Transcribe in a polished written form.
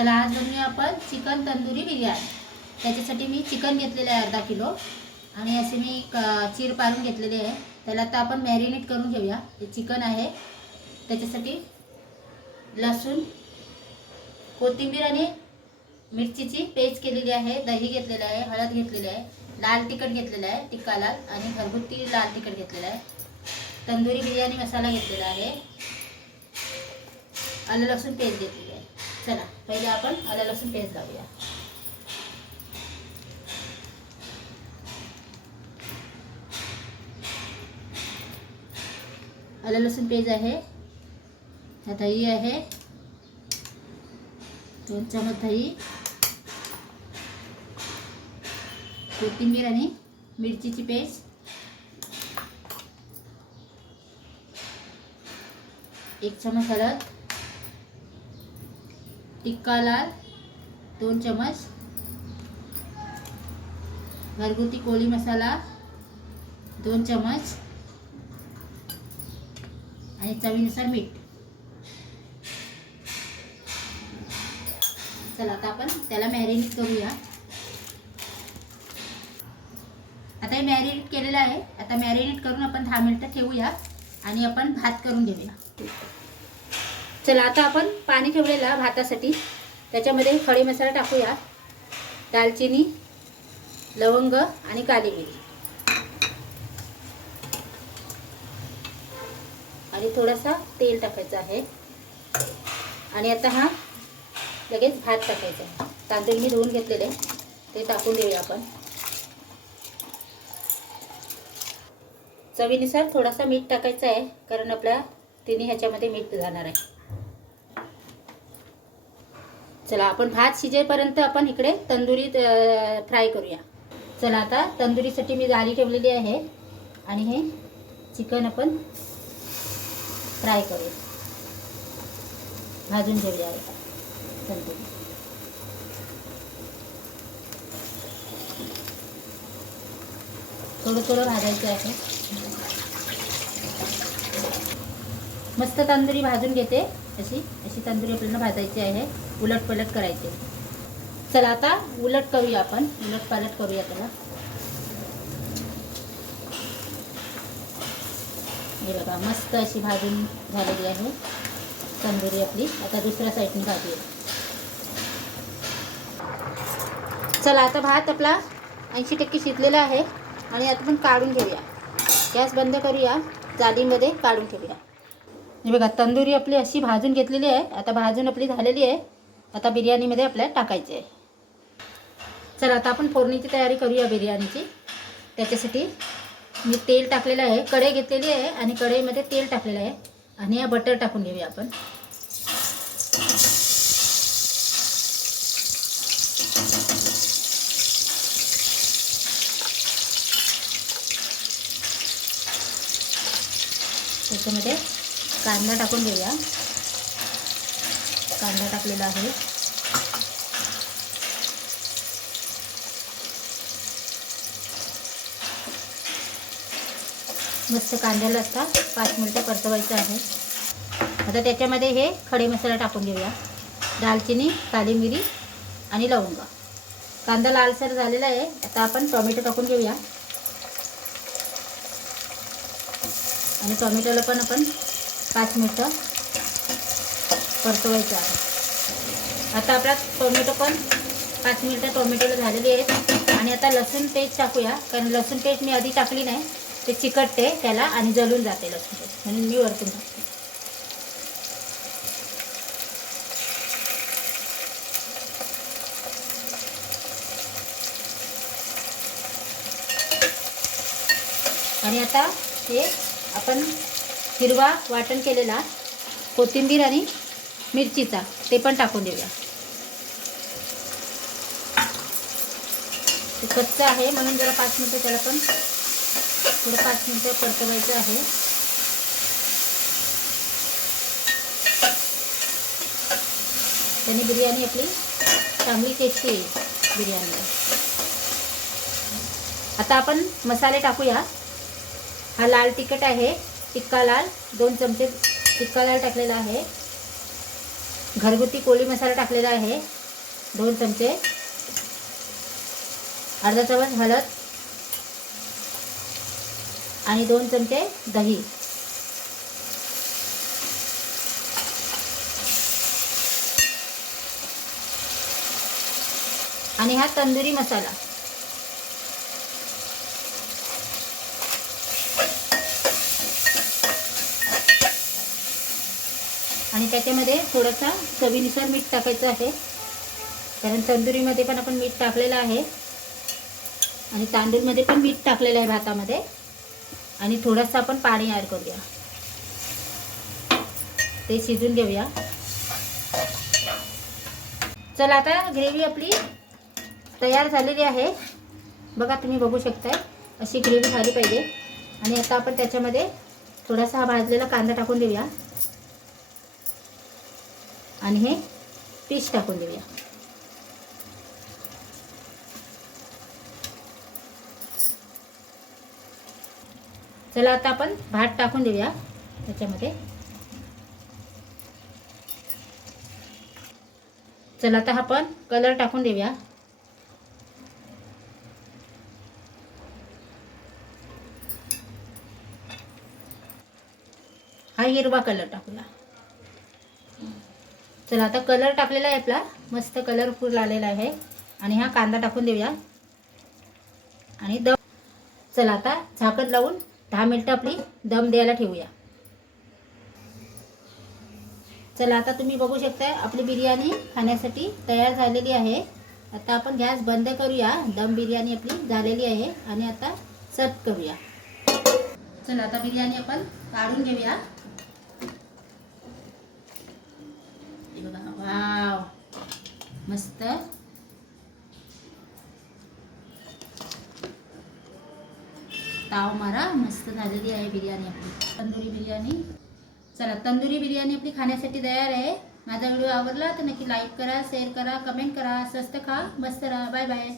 चला आज बनवूया आपण चिकन तंदुरी बिर्याणी। त्याच्यासाठी मी चिकन घेतलेले आहे अर्धा किलो आणि असे मी चीर पाडून घेतलेले आहे। त्याला आता आपण मॅरिनेट करून घेऊया। हे चिकन आहे, त्याच्यासाठी लसूण, कोथिंबीर आणि मिरचीची पेस्ट केलेली आहे, दही घेतलेले आहे, हळद घेतलेली आहे, लाल तिखट घेतलेला आहे, टिक्का लाल आणि घरगुती लाल तिखट घेतलेला आहे, तंदुरी बिर्याणी मसाला घेतलेला आहे, आलं लसूण पेस्ट घेतलेली आहे। चला पहिले आपण आलं लसूण पेस्ट लावूया। आलं लसूण पेस्ट आहे, दही आहे, 2 चमच दही, कोथिंबीर आणि मिरचीची पेस्ट, 1 चमच हळद, टिक्का लाल 2 चमच, घरगुती कोळी मसाला 2 चमच आणि चवीनुसार मीठ। चला आता आपण त्याला मॅरिनेट करूया। आता हे मॅरिनेट केलेलं आहे। आता मॅरिनेट करून आपण 10 मिनिटं ठेवूया आणि आपण भात करून घेऊया। चला आता आपण पाणी ठेवलेला भातासाठी, त्याच्यामध्ये खडे मसाला टाकूया, दालचिनी, लवंग आणि काली मिरी आणि थोडासा तेल टाकायचं आहे। आणि आता हा लगेच भात टाकायचा आहे। तांदूळ मी धुवून घेतलेले ते टाकून देऊया आपण। चवीनुसार थोडासा मीठ टाकायचं आहे, कारण आपल्या तिन्ही ह्याच्यामध्ये मीठ जाणार आहे। चला आपण भात शिजेपर्यंत आपण इकडे तंदुरी फ्राय करूया। चला आता तंदुरीसाठी मी जाळी ठेवलेली आहे आणि हे चिकन आपण फ्राय करूया, भाजून घेऊया तंदुरी। थोडं थोडं भाजायचं आहे। मस्त तंदुरी भाजून घेते, अशी तंदुरी आपल्याला भाजायची आहे, उलट पलट करायचे। चला आता उलट करूया आपण, उलट पलट करूया त्याला। हे बघा मस्त अशी भाजून झालेली आहे तंदुरी आपली। आता दुसऱ्या साईडने भाजूया। चला आता भात आपला 80% शिजलेला आहे आणि आता आपण काढून घेऊया। गॅस बंद करूया, जाळीमध्ये काढून ठेवूया। हे बघा तंदुरी आपली अशी भाजून घेतलेली आहे। आता भाजून आपली झालेली आहे, आता बिर्याणीमध्ये आपल्याला टाकायची आहे। चला आता आपण फोडणीची तयारी करूया बिर्याणीची। त्याच्यासाठी मी तेल टाकलेलं आहे, कढई घेतलेली आहे आणि कढईमध्ये तेल टाकलेलं आहे आणि या बटर टाकून घेऊया आपण। त्याच्यामध्ये कांदा टाकून घेऊया, कांदा टाकलेला आहे। मस्त कांद्याला आता 5 मिनिटं परतवायचं आहे। आता त्याच्यामध्ये हे खडे मसाला टाकून घेऊया, दालचिनी, काली मिरी आणि लवंग। कांदा लालसर झालेला आहे, आता आपण टोमॅटो टाकून घेऊया आणि टोमॅटोला पण आपण 5 मिनिटं परतवायचं आहे। आता आपला टोमॅटो पण 5 मिनिटं टोमॅटोला झालेली आहेत। आणि आता लसूण पेस्ट टाकूया, कारण लसूण पेस्ट मी आधी टाकली नाही, ते चिकटते त्याला आणि जळून जाते लसूण पेस्ट, म्हणून मी वरतून टाकते। आणि आता हे आपण हिरवा वाटण केलेला कोथिंबीर आणि मिरचीचा ते पण टाकून देऊया। ते कच्चं आहे म्हणून जरा 5 मिनिटं त्याला पण थोडं 5 मिनिटं परतवायचं आहे। त्याने बिर्याणी आपली चांगली टेस्टी येईल बिर्याणीला। आता आपण मसाले टाकूया। हा लाल तिखट आहे, टिक्का लाल 2 चमचे टिक्का लाल टाकलेला आहे, घरगुती कोळी मसाला टाकलेला आहे 2 चमचे, अर्धा चमच हळद आणि 2 चमचे दही. आणि हा तंदुरी मसाला. आणि त्याच्यामध्ये थोडंसं चवीनुसार मीठ टाकायचं आहे, कारण तंदुरीमध्ये पण आपण मीठ टाकलेलं आहे आणि तांदूळमध्ये पण मीठ टाकलेलं आहे भातामध्ये. आणि थोडंसं आपण पाणी ॲड करूया, ते शिजून घेऊया. चला आता ग्रेव्ही आपली तयार झालेली आहे. बघा, तुम्ही बघू शकताय अशी ग्रेव्ही झाली पाहिजे. आणि आता आपण त्याच्यामध्ये थोडासा हा भाजलेला कांदा टाकून देऊया आणि हे पीस टाकून देऊया. चला आता आपण भात टाकून देऊया त्याच्यामध्ये. चला आता आपण कलर टाकून देऊया. हा हिरवा कलर टाकूया. चला आता कलर टाकलेला आहे आपला, मस्त कलरफुल आलेला आहे. आणि हा कांदा टाकून देऊया आणि दम. चला आता झाकण लावून 10 मिनिटं आपली दम द्यायला ठेवूया. चला आता तुम्ही बघू शकताय आपली बिर्याणी खाण्यासाठी तयार झालेली आहे. आता आपण गॅस बंद करूया. दम बिर्याणी आपली झालेली आहे आणि आता सर्व करूया. चला आता बिर्याणी आपण काढून घेऊया. वाव, मस्त ताव मारा, मस्त झालेली आहे बिर्याणी आपली, तंदुरी बिर्याणी. चला, तंदुरी बिर्याणी आपली खाण्यासाठी तयार आहे. माझा व्हिडिओ आवडला तर नक्की लाईक करा, शेअर करा, कमेंट करा. स्वस्त खा, मस्त राहा. Bye bye.